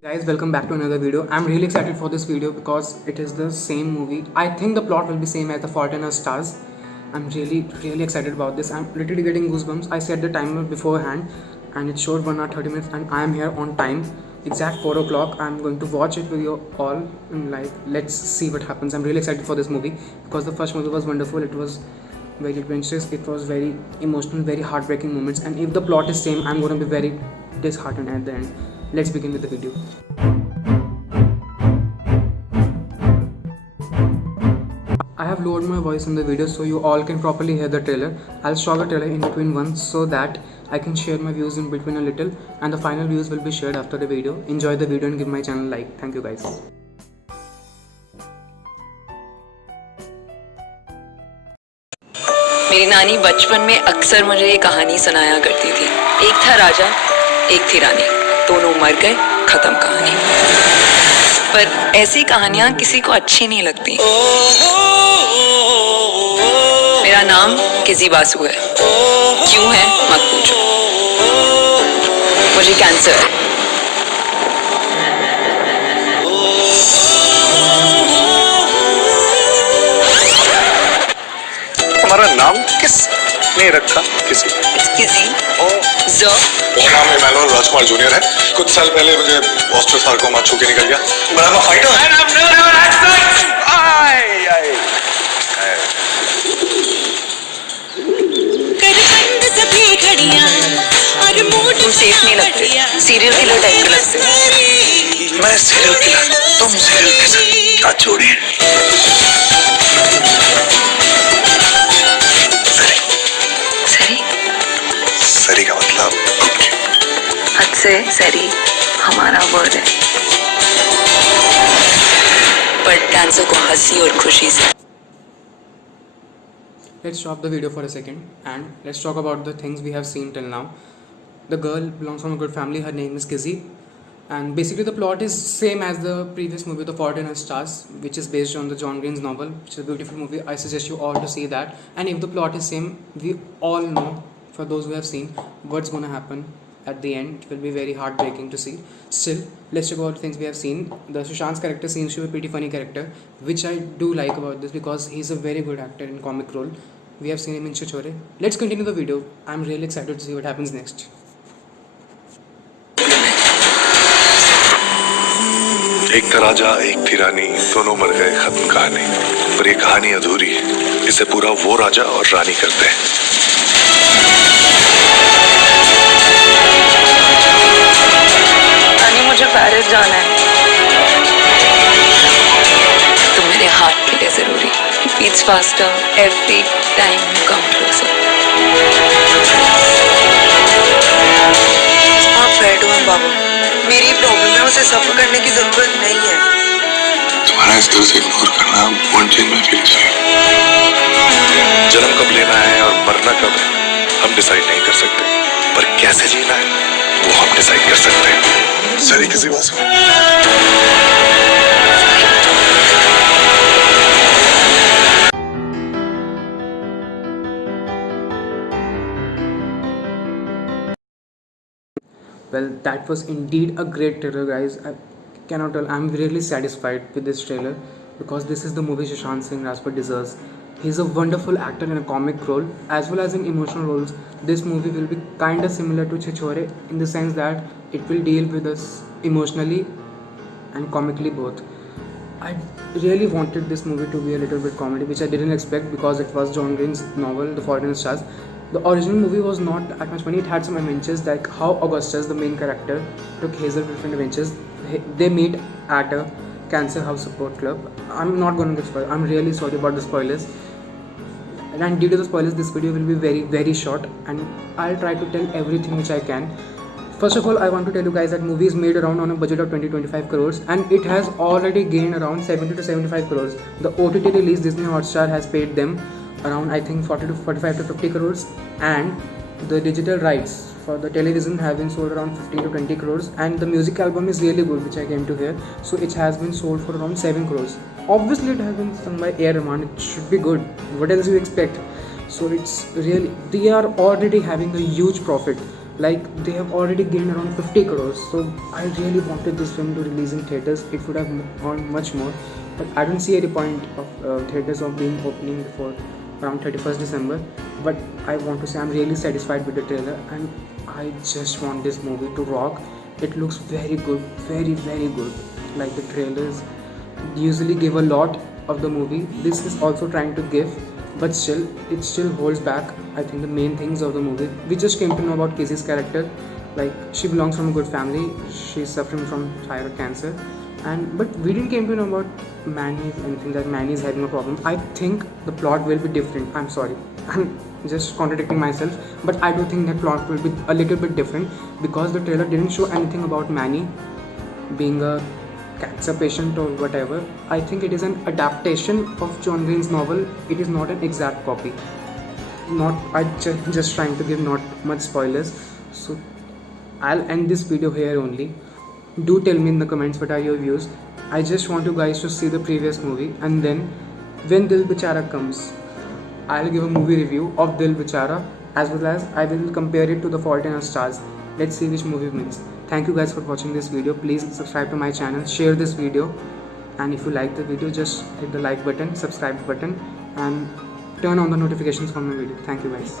Guys, welcome back to another video. I'm really excited for this video because it is the same movie. I think the plot will be same as The Fault in Our Stars. I'm really excited about this. I'm literally getting goosebumps. I set the timer beforehand and it showed 1 hour 30 minutes and I am here on time. Exact 4 o'clock. I'm going to watch it with you all and let's see what happens. I'm really excited for this movie because the first movie was wonderful. It was very adventurous. It was very emotional, very heartbreaking moments. And if the plot is same, I'm going to be very disheartened at the end. Let's begin with the video. I have lowered my voice in the video so you all can properly hear the trailer. I'll show the trailer in between once so that I can share my views in between a little and the final views will be shared after the video. Enjoy the video and give my channel a like. Thank you guys. मेरी नानी बचपन में अक्सर मुझे ये कहानी सुनाया करती थी। एक था राजा, एक थी रानी, दोनों मर गए, खत्म कहानी। पर ऐसी कहानियां किसी को अच्छी नहीं लगती। मेरा नाम किसी बासु है। क्यों है मत पूछो। मुझे कैंसर है। तुम्हारा नाम किसने रखा? किसी मेरा नाम इमैनुअल राजकुमार जूनियर है। कुछ साल पहले मुझे ऑस्ट्रोसार्कोमा छू के निकल गया। But I'm a fighter. And I've never had sex. तुम सेफ नहीं लगते। सीरियल किलर टाइप के लगते हो। मैं सीरियल किलर, तुम सीरियल किलर। हाथ जोड़िए। सरी का मतलब हद से सरी हमारा वर्ड है, पर कैंसर को हंसी और खुशी से। Let's stop the video for a second and let's talk about the things we have seen till now. The girl belongs from a good family. Her name is Kizzy, and basically the plot is same as the previous movie, The Fault in Our Stars, which is based on the John Green's novel, which is a beautiful movie. I suggest you all to see that. And if the plot is same, we all know, for those who have seen, what's gonna happen at the end. It will be very heartbreaking to see. Still, let's talk about the things we have seen. The Sushant's character seems to be a pretty funny character, which I do like about this because he's a very good actor in comic role. We have seen him in Chichore. Let's continue the video. I'm really excited to see what happens next. एक था राजा, एक थी रानी, दोनों मर गए, खत्म कहानी। पर ये कहानी अधूरी है। इसे पूरा वो राजा और रानी करते हैं। रानी, मुझे पेरिस जाना है। तुम मेरे हार्ट के लिए जरूरी। Beats faster every time you come closer. आप बैठो हम बाबू। मेरी प्रॉब्लम है, उसे सफर करने की जरूरत नहीं है। तुम्हारा इस तरह से इग्नोर करना won't change my feelings for you. जन्म कब लेना है और मरना कब है हम डिसाइड नहीं कर सकते, पर कैसे जीना है वो हम डिसाइड कर सकते हैं। सरी किसी बात Well, that was indeed a great trailer, guys. I cannot tell. I'm really satisfied with this trailer because this is the movie Sushant Singh Rajput deserves. He's a wonderful actor in a comic role as well as in emotional roles. This movie will be kind of similar to Chichore in the sense that it will deal with us emotionally and comically both. I really wanted this movie to be a little bit comedy, which I didn't expect because it was John Green's novel, The Fault in Our Stars. The original movie was not that much funny. It had some adventures, like how Augustus, the main character, took Hazel different adventures. They meet at a cancer house support club. I'm not going to get spoiled. I'm really sorry about the spoilers. And due to the spoilers, this video will be very short, and I'll try to tell everything which I can. First of all, I want to tell you guys that movie is made around on a budget of 20-25 crores and it has already gained around 70 to 75 crores. The OTT release, Disney Hotstar has paid them around I think 40 to 45 to 50 crores, and the digital rights for the television have been sold around 15 to 20 crores, and the music album is really good, which I came to hear, so it has been sold for around 7 crores. Obviously it has been sung by A. Rahman, it should be good. What else do you expect? So it's really, they are already having a huge profit. Like they have already gained around 50 crores. So I really wanted this film to release in theaters. It would have earned much more, but I don't see any point of theaters of being opening before around 31st December. But I want to say I'm really satisfied with the trailer, and I just want this movie to rock. It looks very good, very good. Like the trailers usually give a lot of the movie. This is also trying to give, but still it still holds back, I think, the main things of the movie. We just came to know about Casey's character. Like she belongs from a good family, she's suffering from thyroid cancer, and but we didn't came to know about Manny, anything that Manny is having a problem. I think the plot will be different. I'm sorry, I'm just contradicting myself, but I do think that plot will be a little bit different, because the trailer didn't show anything about Manny being a cancer patient or whatever. I think it is an adaptation of John Green's novel. It is not an exact copy. Not I just trying to give not much spoilers. So I'll end this video here only. Do tell me in the comments what are your views. I just want you guys to see the previous movie, and then when Dil Bichara comes, I'll give a movie review of Dil Bichara, as well as I will compare it to The Fault in Our Stars. Let's see which movie wins. Thank you guys for watching this video. Please subscribe to my channel, share this video, and if you like the video, just hit the like button, subscribe button, and turn on the notifications for my video. Thank you guys.